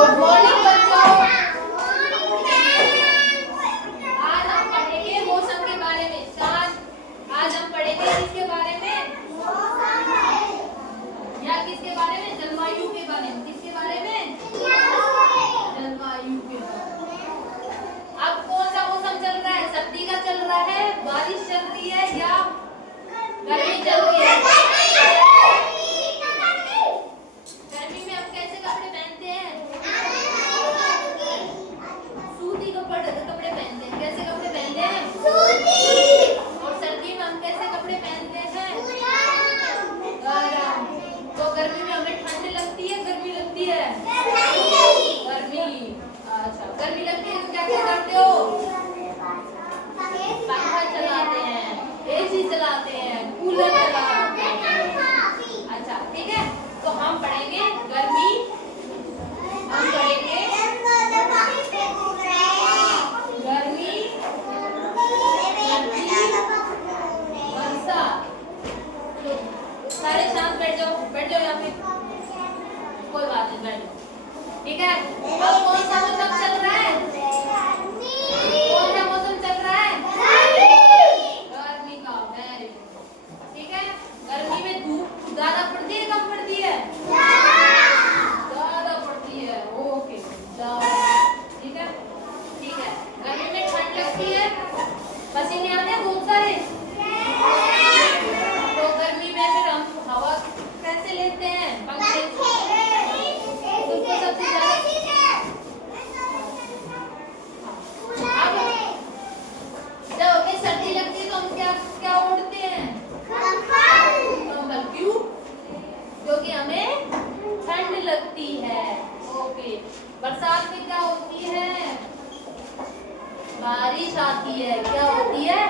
Good morning बच्चों। आज हम पढ़ेंगे मौसम के बारे में। आज हम पढ़ेंगे किसके बारे में? या किसके बारे में? जलवायु के बारे में। किसके बारे में? जलवायु के बारे में। अब कौन सा मौसम चल रहा है? सर्दी का चल रहा है, बारिश चल रही है या गर्मी चल रही है? गर्मी में हम कैसे कपड़े पहनते हैं? सूती कपड़े पहनते हैं। कैसे कपड़े पहनते हैं? सूती। और सर्दी में हम कैसे कपड़े पहनते हैं? गरम। तो गर्मी में हमें ठंड लगती है, गर्मी लगती है? गर्मी। अच्छा, गर्मी लगती है तो क्या क्या करते हो? पंखा चलाते हैं, एसी चलाते हैं, कूलर चलाते हैं। अच्छा, ठीक है। तो हम पढ़ेंगे गर्मी, हम पढ़ेंगे गर्मी, वर्षा। तो सारे शांत बैठ जाओ यहाँ पे। कोई बात नहीं, बैठ जाओ। ठीक है। अब कौन सा मौसम चल रहा है? कौन सा मौसम चल रहा है? गर्मी का। Very good. ठीक है। गर्मी में धूप ज्यादा पड़ती है, कम पड़ती है? ज्यादा पड़ती है। ओके, ठीक है, ठीक है। गर्मी में ठंड लगती है, पसीने आते हैं बहुत सारे। तो गर्मी में फिर हम हवा कैसे लेते हैं? पंखे से। तो सबसे ज्यादा अब जब हमें सर्दी लगती है तो हम क्या क्या ओढ़ते हैं? कंबल। क्यों? क्योंकि हमें ठंड लगती है। ओके। बरसात में क्या होती है? बारिश आती है। क्या होती है?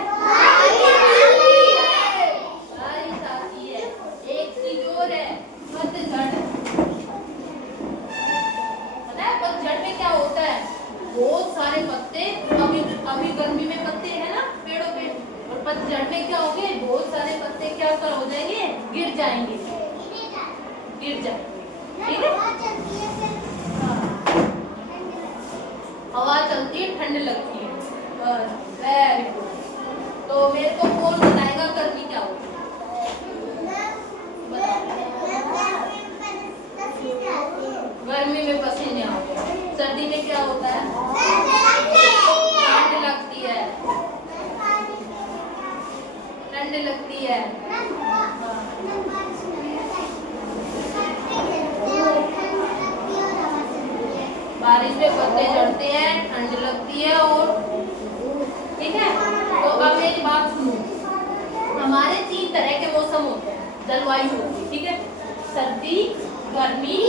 बारिश आती है। एक चीज और है, पतझड़। पता है पतझड़ में क्या होता है? बहुत सारे पत्ते, अभी गर्मी में पत्ते हैं ना पेड़ों पे, और पतझड़ में क्या होंगे? बहुत सारे पत्ते क्या कर हो जाएंगे? गिर जाएंगे। गिर जाएंगे। ठीक है। हवा चलती है, ठंड लगती है। Very good. तो मेरे को कौन बताएगा गर्मी क्या होती है? गर्मी में पसीने आते हैं। सर्दी में क्या होता है? ठंड लगती है। ठंड लगती है। बारिश में पत्ते झड़ते हैं, ठंड लगती है। और ठीक है। तो अब मेरी बात सुनो। हमारे 3 तरह के मौसम होते हैं, जलवायु होती है। ठीक है। सर्दी, गर्मी